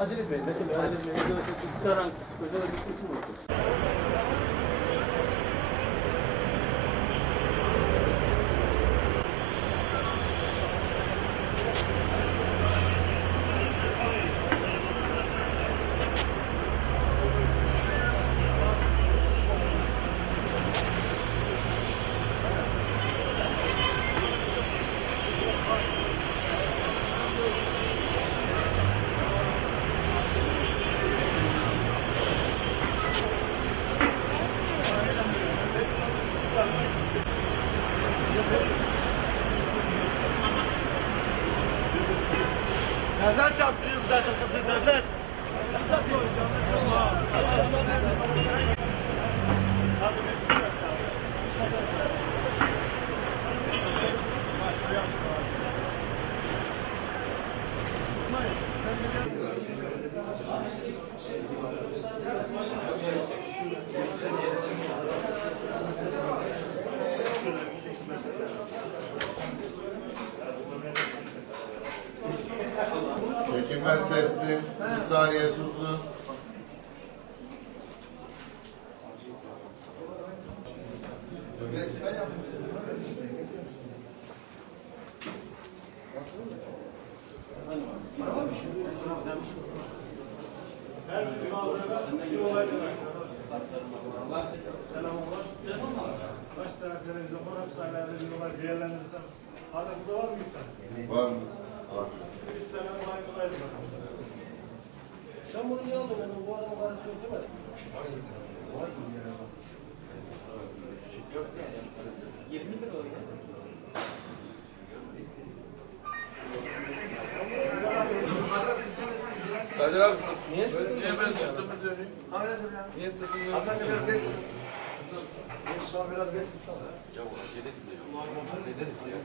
Acele etmeyin. Acele etmeyin. Karanlık. Özel bir kısım olsun. Devlet yaptırıyor bu takıntısı devlet. Çekimler sesli, bir saniye susun. Kaç tane televizyon var, hapishanelerde diyorlar, değerlendirsem. Hala burada var mı 100 tane? Var mı? Var. 100 tane olay kolaydı bakalım. Sen bunu niye aldın? Bu adamın karısı yok değil mi? Vay ya. 20 lira o ya. Kadir abi niye sıkıldın? Niye ben sıktım mı döneyim? Hayırdır ya? Niye sıkıldın? Arkadaşlar biraz geç. Geç, sonra biraz geç. Ya bu acele etmeyin. Hallederiz ya.